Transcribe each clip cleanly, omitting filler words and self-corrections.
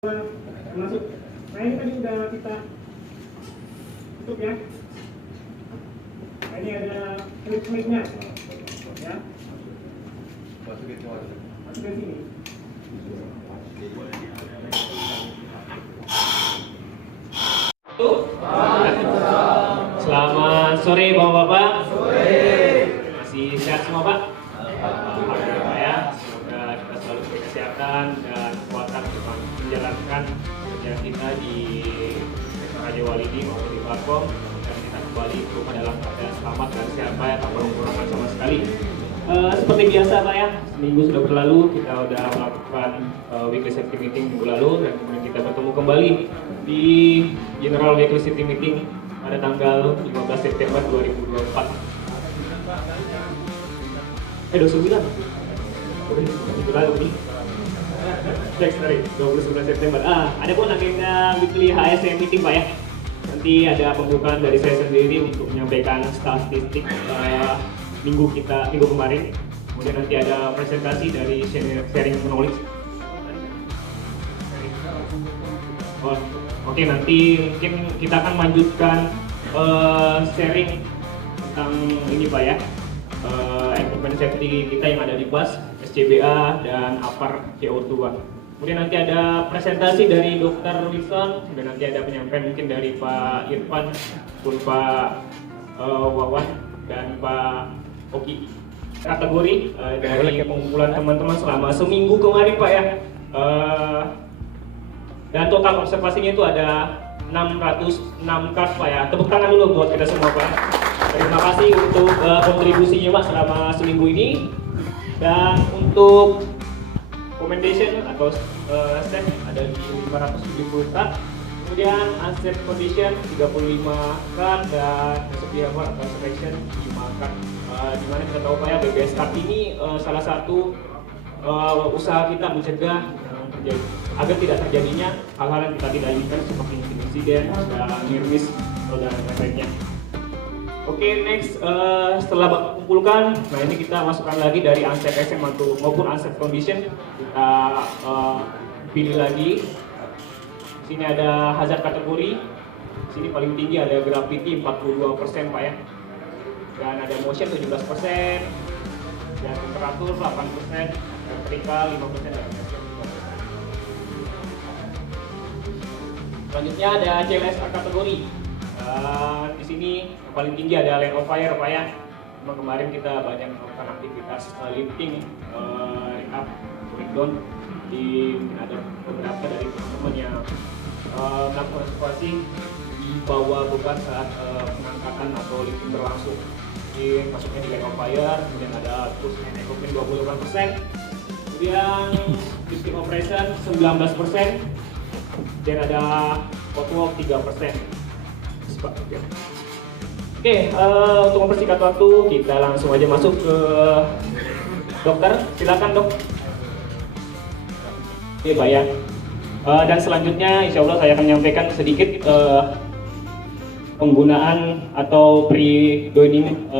masuk. Nah ini tadi udah kita tutup ya. Nah, ini ada klip-klipnya ya. Masuk ke sini. Selamat sore Bapak-Bapak. Masih sehat semua Pak? Alhamdulillah ya. Semoga kita selalu diberi kesehatan dan kekuatan untuk menjalankan kerjaan kita di Raja Walidi maupun di Parkom, dan kita kembali ke rumah dalam keadaan selamat dan sehat Pak ya, tanpa kekurangan sama sekali. Seperti biasa Pak ya, seminggu sudah berlalu, kita sudah melakukan weekly safety meeting minggu lalu, dan kemudian kita bertemu kembali di General Weekly Safety Meeting pada tanggal 15 September 2024. 29? Itu lalu nih. Next hari, 29 September. Ada pun agenda weekly HSM meeting Pak ya. Nanti ada pembukaan dari saya sendiri untuk menyampaikan statistik minggu kemarin. Kemudian nanti ada presentasi dari sharing knowledge. Oke, nanti mungkin kita akan lanjutkan sharing tentang ini Pak ya, equipment safety kita yang ada di bus, SCBA dan APAR CO2 Pak. Kemudian nanti ada presentasi dari Dr. Wilson, dan nanti ada penyampaian mungkin dari Pak Irfan, pun Pak Wawan dan Pak Oki. Kategori dari pengumpulan teman-teman selama seminggu kemarin Pak ya. Dan total observasinya itu ada 606 card Pak ya. Tepuk tangan dulu buat kita semua Pak. Terima kasih untuk kontribusinya Pak selama seminggu ini. Dan untuk commendation atau step ada di 570 card. Kemudian unsafe condition 35 card dan behavior atau selection 5 card. Dimana kita tahu Pak ya, BBS card ini salah satu usaha kita mencegah agar tidak terjadinya hal-hal yang kita tidak inginkan seperti insiden dan near miss dan lain-lainnya. Oke, next setelah Bapak kumpulkan, nah ini kita masukkan lagi dari unsafe SM maupun unsafe condition, kita pilih lagi. Sini ada hazard kategori, sini paling tinggi ada gravity 42% Pak ya, dan ada motion 17%, dan temperatur 8%, dan vertikal 5%, dan selanjutnya ada CLSA kategori. Di sini yang paling tinggi ada line of fire Pak ya. Memang kemarin kita banyak melakukan aktivitas lifting, up, breakdown. Ada beberapa dari teman-teman yang melakukan evakuasi di bawah beban saat pengangkatan atau lifting berlangsung. Jadi masuknya di line of fire, kemudian ada push and equipment 28%, kemudian lifting operation 19%, dan ada hotwalk 3%. Oke, untuk mempersingkat waktu, kita langsung aja masuk ke dokter. Silakan dok. Oke Pak ya. Dan selanjutnya, insya Allah saya akan menyampaikan sedikit penggunaan atau pre-joining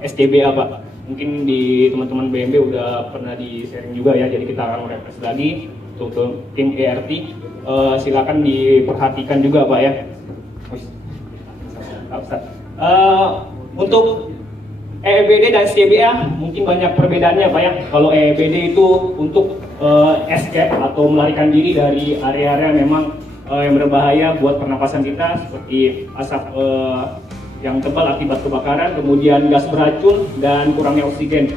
SCBA Pak. Mungkin di teman-teman BMB udah pernah di sharing juga ya, jadi kita akan refresh lagi untuk tim ERT. Silakan diperhatikan juga Pak ya. Untuk EEBD dan SCBA mungkin banyak perbedaannya Pak ya. Kalau EEBD itu untuk escape atau melarikan diri dari area-area memang yang berbahaya buat pernapasan kita, seperti asap yang tebal akibat kebakaran, kemudian gas beracun dan kurangnya oksigen.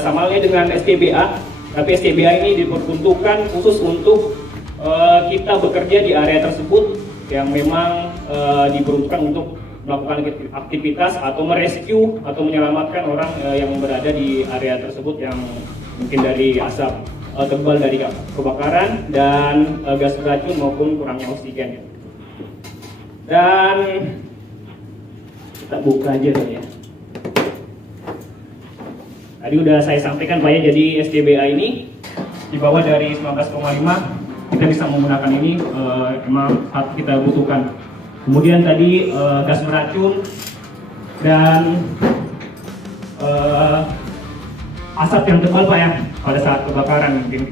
Sama halnya dengan SCBA, tapi SCBA ini diperuntukkan khusus untuk kita bekerja di area tersebut yang memang diperuntukkan untuk melakukan aktivitas atau merescue atau menyelamatkan orang yang berada di area tersebut yang mungkin dari asap tebal dari kebakaran dan gas beracun maupun kurangnya oksigen. Dan kita buka aja tuh ya. Tadi udah saya sampaikan Pak ya, jadi SCBA ini di bawah dari 19,5 kita bisa menggunakan ini, memang kita butuhkan. Kemudian tadi gas beracun dan asap yang tebal Pak ya pada saat kebakaran mungkin.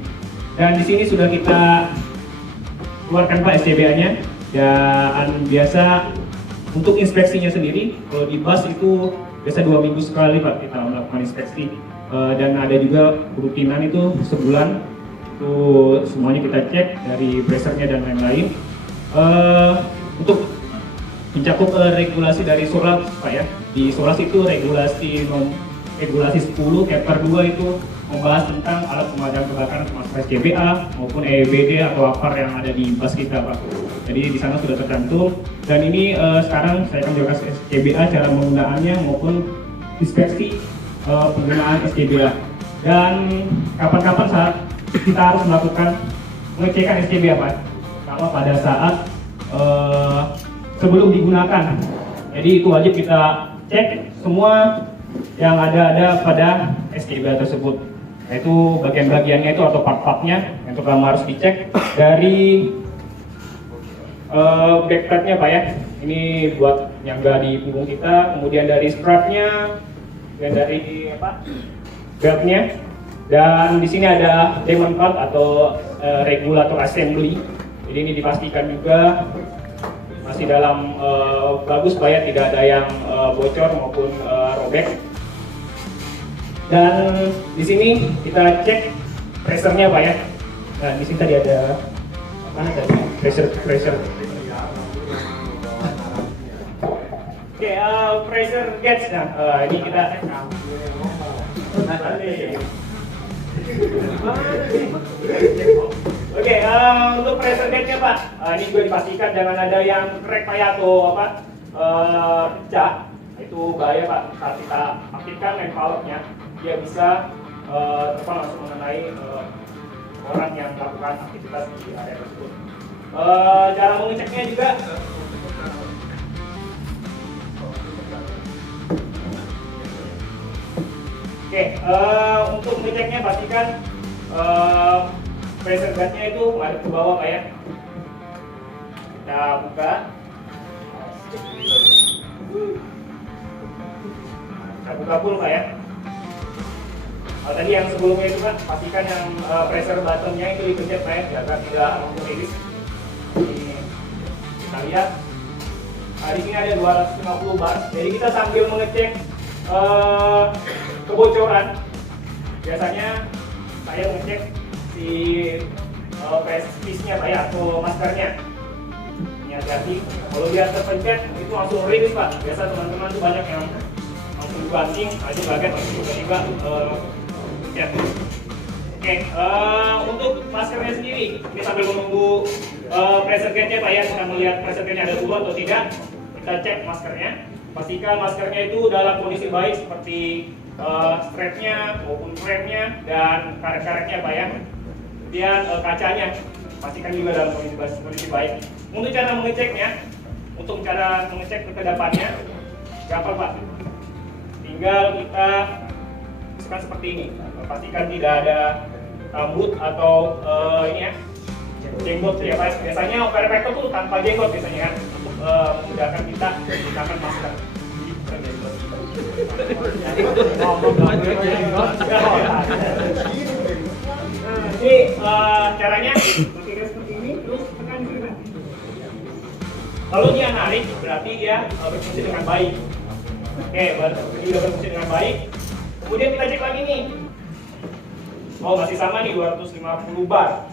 Dan di sini sudah kita keluarkan Pak SCBA-nya. Dan biasa untuk inspeksinya sendiri, kalau di bus itu biasa 2 minggu sekali Pak kita melakukan inspeksi. Dan ada juga rutinan itu sebulan, itu semuanya kita cek dari pressure-nya dan lain-lain. Untuk mencakup regulasi dari Solas Pak ya, di Solas itu regulasi 10 chapter 2 itu membahas tentang alat pemadam kebakaran termasuk SCBA maupun EBD atau APAR yang ada di bus kita Pak. Jadi di sana sudah tercantum, dan ini sekarang saya akan jelaskan SCBA, cara penggunaannya maupun inspeksi penggunaan SCBA. Dan kapan-kapan saat kita harus melakukan pengecekan SCBA Pak, sama pada saat sebelum digunakan. Jadi itu wajib kita cek semua yang ada pada SCBA tersebut. Yaitu bagian-bagiannya itu atau part-partnya yang pertama harus dicek dari backplate-nya Pak ya. Ini buat nyangga di punggung kita, kemudian dari strap-nya, dan dari belt-nya. Dan di sini ada diamond part atau regulator assembly. Jadi ini dipastikan juga masih dalam bagus Pak ya, tidak ada yang bocor maupun robek. Dan di sini kita cek pressure-nya Pak ya. Nah di sini tadi ada mana tadi pressure. Oke, pressure gauge. Nah ini kita Oke, untuk pressure gauge-nya Pak, ini juga dipastikan jangan ada yang crack Pak ya, atau pecah. Itu bahaya Pak, saat kita aktifkan manpower-nya, dia bisa langsung mengenai orang yang melakukan aktivitas di area tersebut. Cara mengeceknya juga Oke, untuk mengeceknya pastikan pressure gauge-nya itu ada ke bawah Pak ya. Kita buka. Kita buka full Pak ya. Tadi yang sebelumnya itu Pak, pastikan yang pressure button-nya itu dipencet Pak ya, agar tidak langsung rilis. Ini kita lihat. Di sini ada 250 bar. Jadi kita sambil mengecek kebocoran, biasanya saya mengecek si piece-nya Pak ya, atau maskernya. Ini hati-hati, kalau dia terpencet itu langsung rilis Pak. Biasa teman-teman tuh banyak yang langsung dibanting, itu bagian langsung tiba-tiba pencet. Oke, untuk maskernya sendiri, ini sambil menunggu pressure gauge-nya Pak ya, kita melihat pressure gauge-nya ada turun atau tidak, kita cek maskernya. Pastikan maskernya itu dalam kondisi baik seperti strapnya maupun frame-nya dan karet-karetnya Pak ya. Kemudian kacanya pastikan juga dalam kondisi baik. Untuk cara mengeceknya, untuk cara mengecek kekedapannya, gampang Pak. Tinggal kita misalkan seperti ini, pastikan tidak ada rambut atau ini ya, jenggot ya Pak. Biasanya operator tuh tanpa jenggot biasanya kan, untuk memudahkan kita menggunakan masker. Ini caranya pakai seperti ini, terus tekan sini. Kalau dia narik, berarti dia berfungsi dengan baik. Oke, berarti dia berfungsi dengan baik. Kemudian kita cek lagi nih. Oh, masih sama nih 250 bar.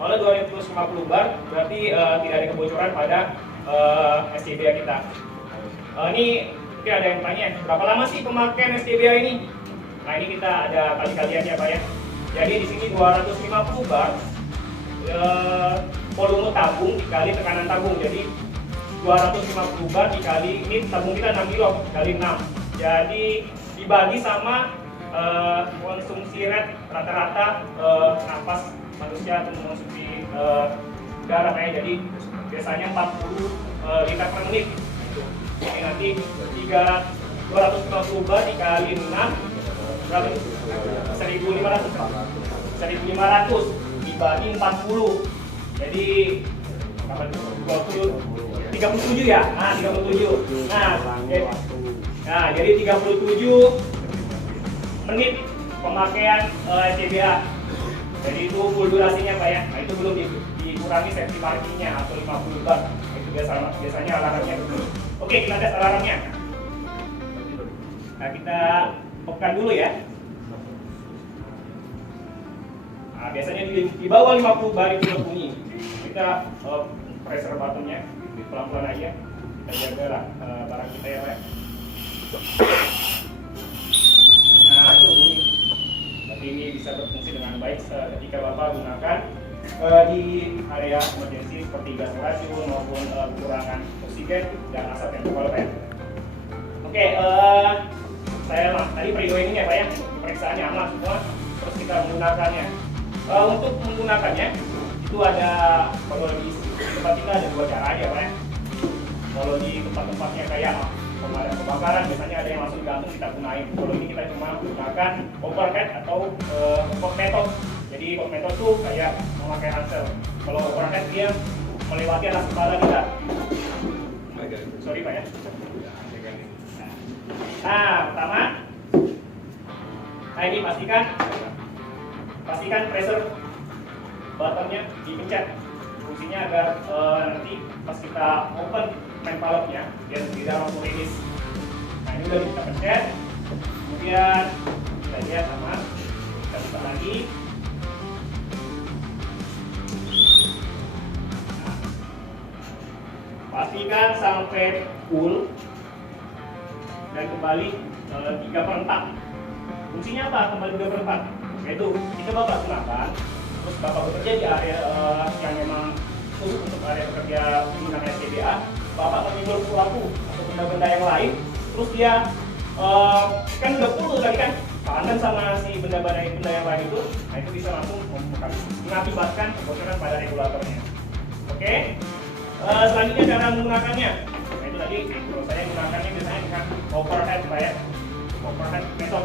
Kalau 250 bar, berarti tidak ada kebocoran pada SCBA kita. Ini mungkin ada yang tanya, berapa lama sih pemakaian SCBA ini? Nah ini kita ada kali-kaliannya Pak ya. Jadi di sini 250 bar, volume tabung dikali tekanan tabung. Jadi 250 bar dikali, ini tabung kita 6 kilo kali 6. Jadi dibagi sama konsumsi rata-rata nafas manusia untuk mengonsumsi darah ya. Jadi biasanya 40 liter per menit. Jadi nanti 250 bar dikali 6 berapa? 1.500 dibagi 40. Jadi 37 ya? Nah 37. Nah jadi 37 menit pemakaian SCBA. Jadi itu full durasinya Pak ya. Nah itu belum kurangi safety margin-nya atau 50 bar. Itu biasanya alarmnya begitu. Oke, kita tes alarmnya. Nah, kita off-kan dulu ya. Nah, biasanya di bawah 50 bar itu berbunyi. Kita pressure button-nya pelan-pelan aja. Kita jaga lah barang kita ya, Pak. Nah, itu bunyi. Tapi ini bisa berfungsi dengan baik ketika Bapak gunakan di area emergency seperti gas racun maupun kekurangan oksigen dan asap yang tebal, Pak ya. Oke, saya tadi pre-weigh-nya Pak ya, pemeriksaannya aman semua. Terus kita menggunakannya. Untuk menggunakannya itu ada, kalau di tempat kita ada dua cara aja Pak ya. Kalau di tempat-tempatnya kayak pemadam kebakaran biasanya ada yang langsung digantung kita gunain. Kalau ini kita cuma menggunakan overhead atau hot method. Jadi hot method tuh kayak memakai hansel. Kalau overhead dia melewati atas kepala kita. Sorry Pak ya. Nah, pertama, nah ini pastikan pressure buttonnya dipencet. Fungsinya agar nanti pas kita open main palletnya dia tidak langsung release. Nah ini udah kita pencet, kemudian kita lihat sama, kita buka lagi. Nah, pastikan sampai full dan kembali 3/4. Fungsinya apa? Kembali 3/4. Yaitu kita Bapak gunakan, terus Bapak bekerja di area yang memang khusus untuk area bekerja menggunakan SCBA, Bapak menimbul pelaku atau benda-benda yang lain, terus dia kan udah full tadi kan, tangan sama si benda-benda yang lain itu, nah itu bisa langsung mengakibatkan kebocoran pada regulatornya. Oke, selanjutnya cara menggunakannya. Nah itu tadi, kalau saya menggunakannya biasanya dengan overhead Pak ya, overhead method.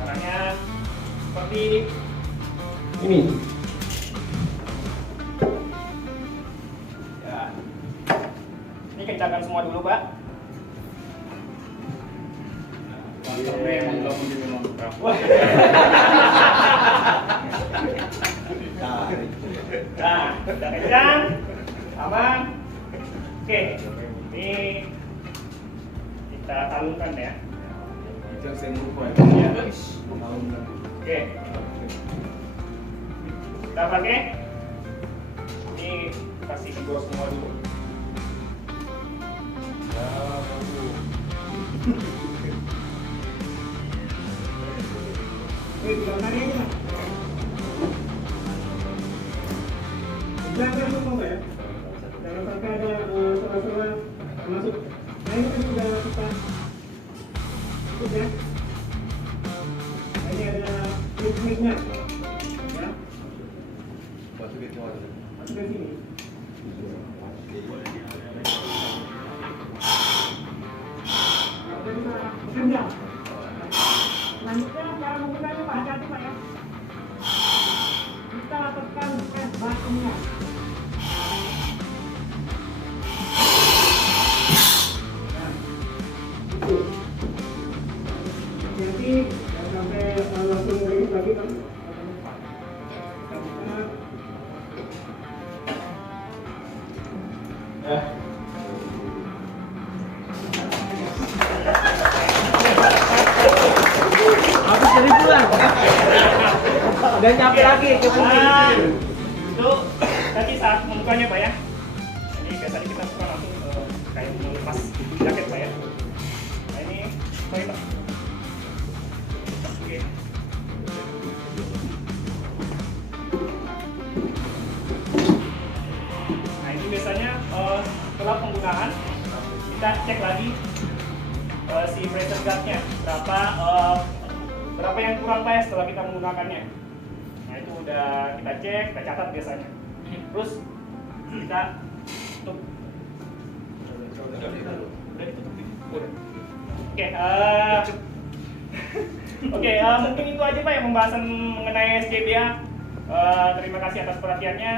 Caranya seperti ini. Ya. Ini kencangkan semua dulu, Pak. Nah, udah kencang, aman. Oke, ini kita talungkan ya. Oke, kita pakai. Ini kasih kedua semua dulu. Jangan aja lah. Jangan semua ya. Jangan sampai ada sela-sela masuk. Nah ini kan sudah kita cukup ya. Nah, ini ada klip-klipnya ya. Masuk ke sini. Kita bisa bekerja. Selanjutnya cara menggunakannya Pak, hati-hati Pak ya. Kita tekan buttonnya. Nah, itu. Hati-hati, jangan sampai langsung release lagi kan. Kita buka. Habis dari pulang. Udah nyampe lagi ke Bumi. Itu tadi saat membukanya Pak ya. Ini biasanya kita suka langsung kayak melepas jaket Pak ya. Nah ini, sorry Pak. Oke. Nah ini biasanya setelah penggunaan kita cek lagi si pressure gauge-nya berapa yang kurang Pak ya setelah kita menggunakannya. Nah itu udah kita cek, kita catat biasanya. Terus kita tutup. Udah ditutup. Udah. Oke, mungkin itu aja Pak ya pembahasan mengenai SCBA. Terima kasih atas perhatiannya.